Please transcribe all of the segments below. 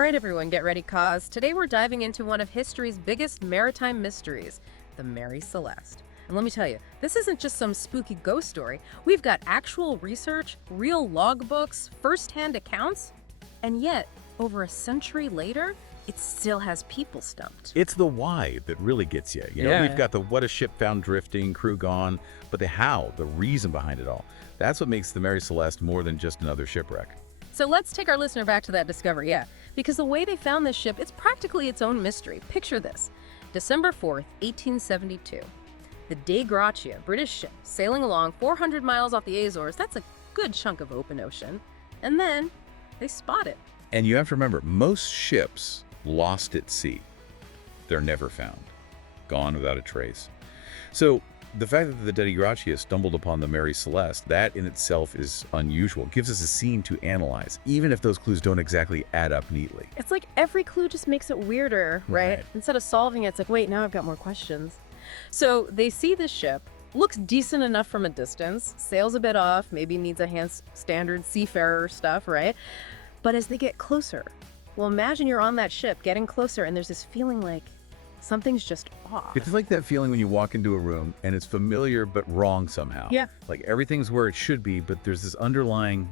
All right, everyone, get ready, cause today we're diving into one of history's biggest maritime mysteries, the Mary Celeste. And let me tell you, this isn't just some spooky ghost story. We've got actual research, real logbooks, first-hand accounts, and yet, over a century later, it still has people stumped. It's the why that really gets you. We've got the what a ship found drifting, crew gone, but the how, the reason behind it all. That's what makes the Mary Celeste more than just another shipwreck. So let's take our listener back to that discovery, because the way they found this ship, it's practically its own mystery. Picture this. December 4th, 1872. The De Gracia, British ship, sailing along 400 miles off the Azores. That's a good chunk of open ocean. And then they spot it. And you have to remember, most ships lost at sea. They're never found. Gone without a trace. So the fact that the De Gracia stumbled upon the Mary Celeste, that in itself is unusual. It gives us a scene to analyze, even if those clues don't exactly add up neatly. It's like every clue just makes it weirder, right? Instead of solving it, it's like, wait, now I've got more questions. So they see this ship, looks decent enough from a distance, sails a bit off, maybe needs a standard seafarer stuff, right? But as they get closer, well, imagine you're on that ship getting closer and there's this feeling like something's just off. It's like that feeling when you walk into a room and it's familiar but wrong somehow. Yeah. Like everything's where it should be, but there's this underlying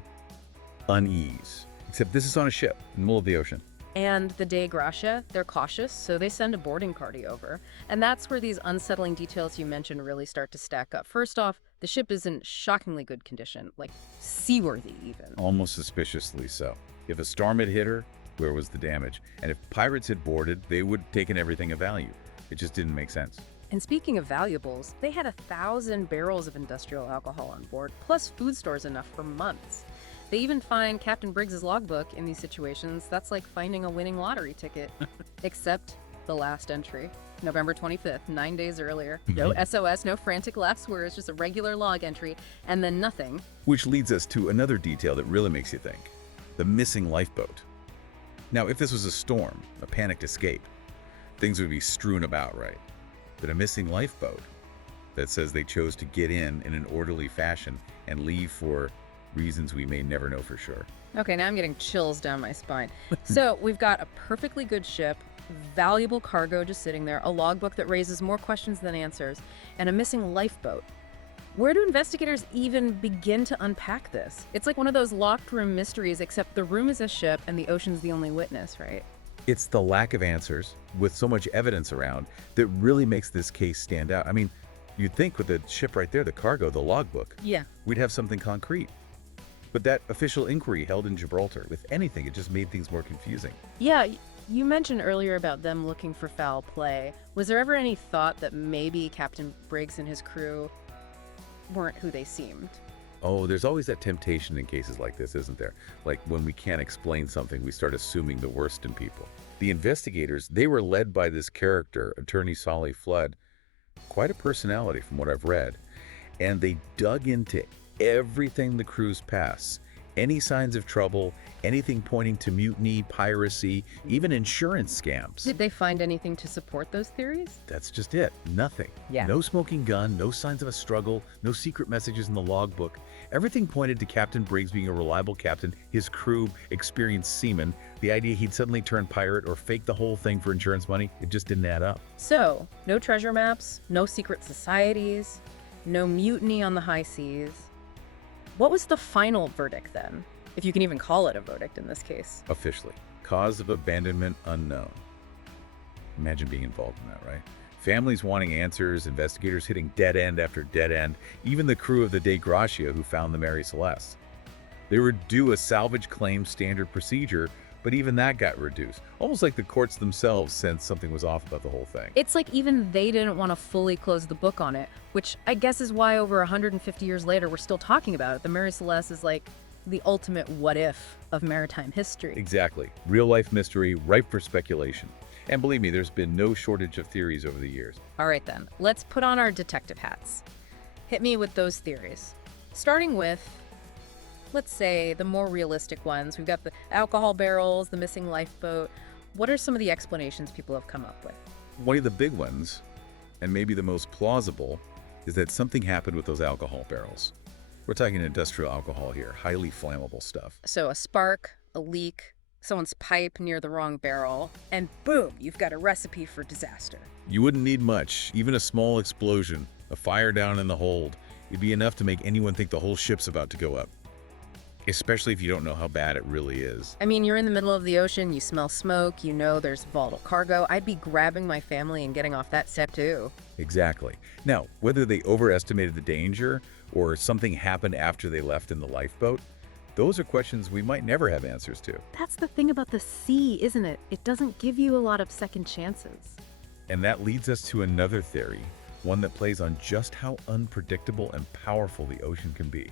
unease. Except this is on a ship in the middle of the ocean. And the De Gracia, they're cautious, so they send a boarding party over. And that's where these unsettling details you mentioned really start to stack up. First off, the ship is in shockingly good condition, like seaworthy even. Almost suspiciously so. If a storm had hit her, where was the damage? And if pirates had boarded, they would have taken everything of value. It just didn't make sense. And speaking of valuables, they had 1,000 barrels of industrial alcohol on board, plus food stores enough for months. They even find Captain Briggs's logbook in these situations. That's like finding a winning lottery ticket, except the last entry, November 25th, 9 days earlier. No SOS, no frantic last words, just a regular log entry, and then nothing. Which leads us to another detail that really makes you think. The missing lifeboat. Now, if this was a storm, a panicked escape, things would be strewn about, right? But a missing lifeboat that says they chose to get in an orderly fashion and leave for reasons we may never know for sure. Okay, now I'm getting chills down my spine. So we've got a perfectly good ship, valuable cargo just sitting there, a logbook that raises more questions than answers, and a missing lifeboat. Where do investigators even begin to unpack this? It's like one of those locked room mysteries, except the room is a ship and the ocean's the only witness, right? It's the lack of answers with so much evidence around that really makes this case stand out. I mean, you'd think with the ship right there, the cargo, the logbook, we'd have something concrete. But that official inquiry held in Gibraltar, with anything, it just made things more confusing. Yeah, you mentioned earlier about them looking for foul play. Was there ever any thought that maybe Captain Briggs and his crew weren't who they seemed? Oh, there's always that temptation in cases like this, isn't there? Like when we can't explain something, we start assuming the worst in people. The investigators, they were led by this character, Attorney Solly Flood, quite a personality from what I've read, and they dug into everything the crews pass. Any signs of trouble, anything pointing to mutiny, piracy, even insurance scams. Did they find anything to support those theories? That's just it. Nothing. Yeah. No smoking gun, no signs of a struggle, no secret messages in the logbook. Everything pointed to Captain Briggs being a reliable captain, his crew, experienced seamen. The idea he'd suddenly turn pirate or fake the whole thing for insurance money, it just didn't add up. So, no treasure maps, no secret societies, no mutiny on the high seas. What was the final verdict then? If you can even call it a verdict in this case. Officially, cause of abandonment unknown. Imagine being involved in that, right? Families wanting answers, investigators hitting dead end after dead end, even the crew of the De Gracia who found the Mary Celeste. They were due a salvage claim standard procedure, but even that got reduced. Almost like the courts themselves sensed something was off about the whole thing. It's like even they didn't want to fully close the book on it, which I guess is why over 150 years later we're still talking about it. The Mary Celeste is like the ultimate what if of maritime history. Exactly. Real life mystery, ripe for speculation. And believe me, there's been no shortage of theories over the years. All right then, let's put on our detective hats. Hit me with those theories. Starting with, let's say, the more realistic ones. We've got the alcohol barrels, the missing lifeboat. What are some of the explanations people have come up with? One of the big ones, and maybe the most plausible, is that something happened with those alcohol barrels. We're talking industrial alcohol here, highly flammable stuff. So a spark, a leak, someone's pipe near the wrong barrel, and boom, you've got a recipe for disaster. You wouldn't need much. Even a small explosion, a fire down in the hold, it'd be enough to make anyone think the whole ship's about to go up. Especially if you don't know how bad it really is. I mean, you're in the middle of the ocean, you smell smoke, you know there's volatile cargo. I'd be grabbing my family and getting off that step too. Exactly. Now, whether they overestimated the danger or something happened after they left in the lifeboat, those are questions we might never have answers to. That's the thing about the sea, isn't it? It doesn't give you a lot of second chances. And that leads us to another theory, one that plays on just how unpredictable and powerful the ocean can be.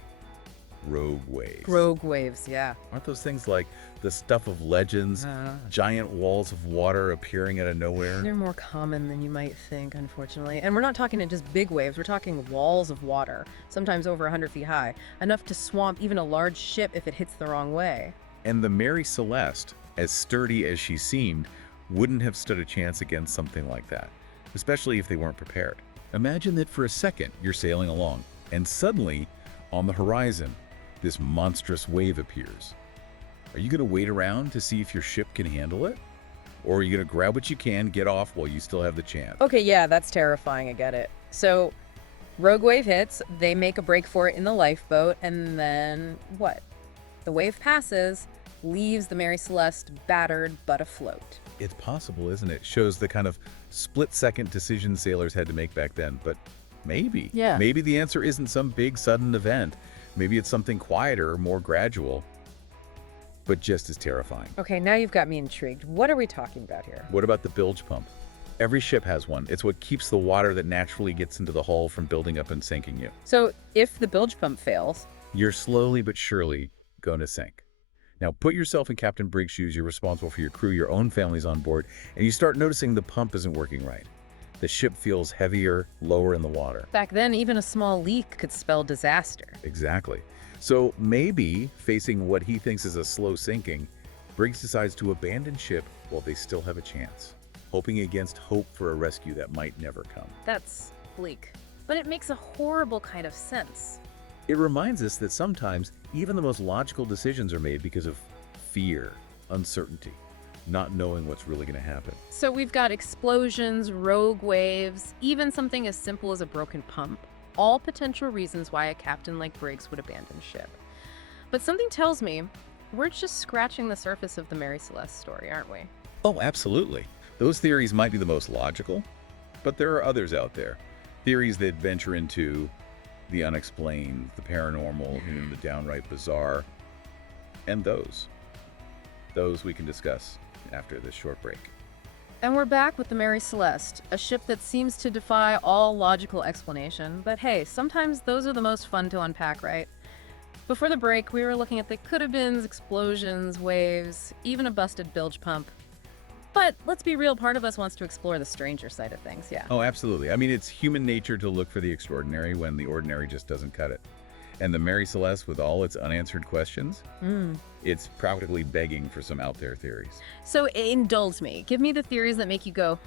Rogue waves. Rogue waves, yeah. Aren't those things like the stuff of legends, giant walls of water appearing out of nowhere? They're more common than you might think, unfortunately. And we're not talking in just big waves, we're talking walls of water, sometimes over 100 feet high, enough to swamp even a large ship if it hits the wrong way. And the Mary Celeste, as sturdy as she seemed, wouldn't have stood a chance against something like that, especially if they weren't prepared. Imagine that for a second you're sailing along, and suddenly, on the horizon, this monstrous wave appears. Are you going to wait around to see if your ship can handle it? Or are you going to grab what you can, get off while you still have the chance? Okay, yeah, that's terrifying, I get it. So, rogue wave hits, they make a break for it in the lifeboat, and then what? The wave passes, leaves the Mary Celeste battered but afloat. It's possible, isn't it? Shows the kind of split-second decision sailors had to make back then, but maybe. Yeah. Maybe the answer isn't some big sudden event. Maybe it's something quieter, more gradual, but just as terrifying. Okay, now you've got me intrigued. What are we talking about here? What about the bilge pump? Every ship has one. It's what keeps the water that naturally gets into the hull from building up and sinking you. So, if the bilge pump fails, You're slowly but surely going to sink. Now, put yourself in Captain Briggs' shoes. You're responsible for your crew, your own family's on board, and you start noticing the pump isn't working right. The ship feels heavier, lower in the water. back then, even a small leak could spell disaster. Exactly. So maybe, facing what he thinks is a slow sinking, Briggs decides to abandon ship while they still have a chance, hoping against hope for a rescue that might never come. That's bleak. But it makes a horrible kind of sense. It reminds us that sometimes even the most logical decisions are made because of fear, uncertainty, not knowing what's really going to happen. So we've got explosions, rogue waves, even something as simple as a broken pump. All potential reasons why a captain like Briggs would abandon ship. But something tells me we're just scratching the surface of the Mary Celeste story, aren't we? Oh, absolutely. Those theories might be the most logical, but there are others out there. Theories that venture into the unexplained, the paranormal, and the downright bizarre. And those we can discuss after this short break. And we're back with the Mary Celeste, a ship that seems to defy all logical explanation. But hey, sometimes those are the most fun to unpack, right? Before the break, we were looking at the could-have-beens, explosions, waves, even a busted bilge pump. But let's be real, part of us wants to explore the stranger side of things, yeah. Oh, absolutely. I mean, it's human nature to look for the extraordinary when the ordinary just doesn't cut it. And the Mary Celeste, with all its unanswered questions, it's practically begging for some out there theories. So indulge me. Give me the theories that make you go,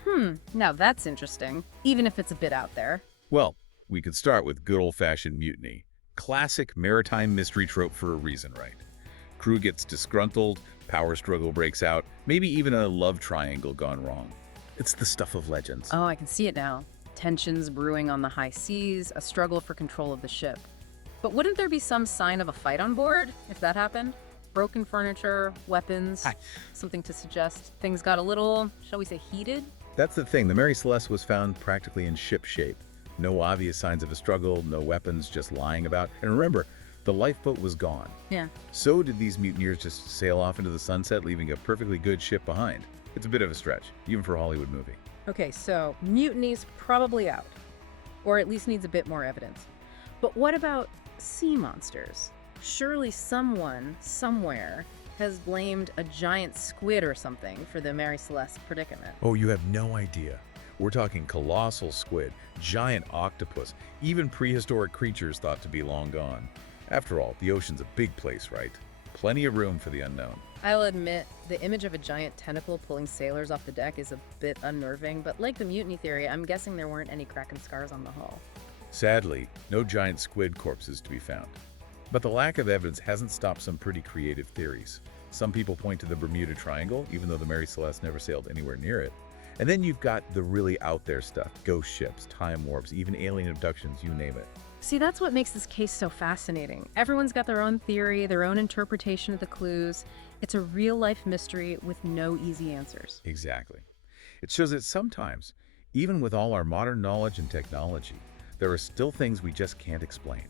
now that's interesting, even if it's a bit out there. Well, we could start with good old-fashioned mutiny. Classic maritime mystery trope for a reason, right? Crew gets disgruntled, power struggle breaks out, maybe even a love triangle gone wrong. It's the stuff of legends. Oh, I can see it now. Tensions brewing on the high seas, a struggle for control of the ship. But wouldn't there be some sign of a fight on board if that happened? Broken furniture, weapons, something to suggest things got a little, shall we say, heated? That's the thing. The Mary Celeste was found practically in ship shape. No obvious signs of a struggle, no weapons just lying about. And remember, the lifeboat was gone. Yeah. So did these mutineers just sail off into the sunset, leaving a perfectly good ship behind? It's a bit of a stretch, even for a Hollywood movie. Okay, so mutiny's probably out, or at least needs a bit more evidence. But what about sea monsters? Surely someone, somewhere, has blamed a giant squid or something for the Mary Celeste predicament. Oh, you have no idea. We're talking colossal squid, giant octopus, even prehistoric creatures thought to be long gone. After all, the ocean's a big place, right? Plenty of room for the unknown. I'll admit, the image of a giant tentacle pulling sailors off the deck is a bit unnerving, but like the mutiny theory, I'm guessing there weren't any crack and scars on the hull. Sadly, no giant squid corpses to be found. But the lack of evidence hasn't stopped some pretty creative theories. Some people point to the Bermuda Triangle, even though the Mary Celeste never sailed anywhere near it. And then you've got the really out there stuff, ghost ships, time warps, even alien abductions, you name it. See, that's what makes this case so fascinating. Everyone's got their own theory, their own interpretation of the clues. It's a real-life mystery with no easy answers. Exactly. It shows that sometimes, even with all our modern knowledge and technology, there are still things we just can't explain.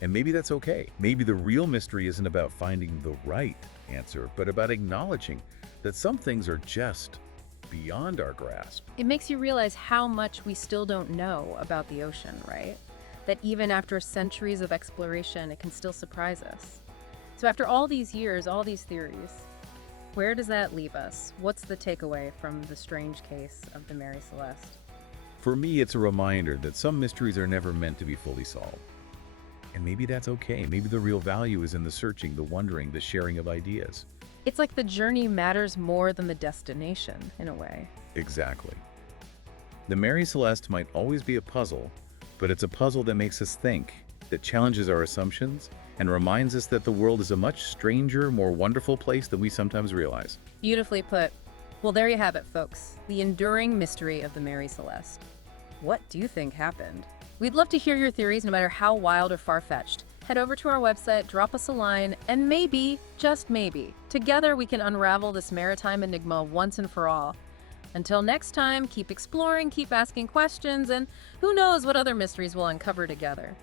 And maybe that's okay. Maybe the real mystery isn't about finding the right answer, but about acknowledging that some things are just beyond our grasp. It makes you realize how much we still don't know about the ocean, right? That even after centuries of exploration, it can still surprise us. So after all these years, all these theories, where does that leave us? What's the takeaway from the strange case of the Mary Celeste? For me, it's a reminder that some mysteries are never meant to be fully solved. And maybe that's okay. Maybe the real value is in the searching, the wondering, the sharing of ideas. It's like the journey matters more than the destination, in a way. Exactly. The Mary Celeste might always be a puzzle, but it's a puzzle that makes us think, that challenges our assumptions, and reminds us that the world is a much stranger, more wonderful place than we sometimes realize. Beautifully put. Well, there you have it, folks. The enduring mystery of the Mary Celeste. What do you think happened? We'd love to hear your theories, no matter how wild or far-fetched. Head over to our website, drop us a line, and maybe, just maybe, together we can unravel this maritime enigma once and for all. Until next time, keep exploring, keep asking questions, and who knows what other mysteries we'll uncover together.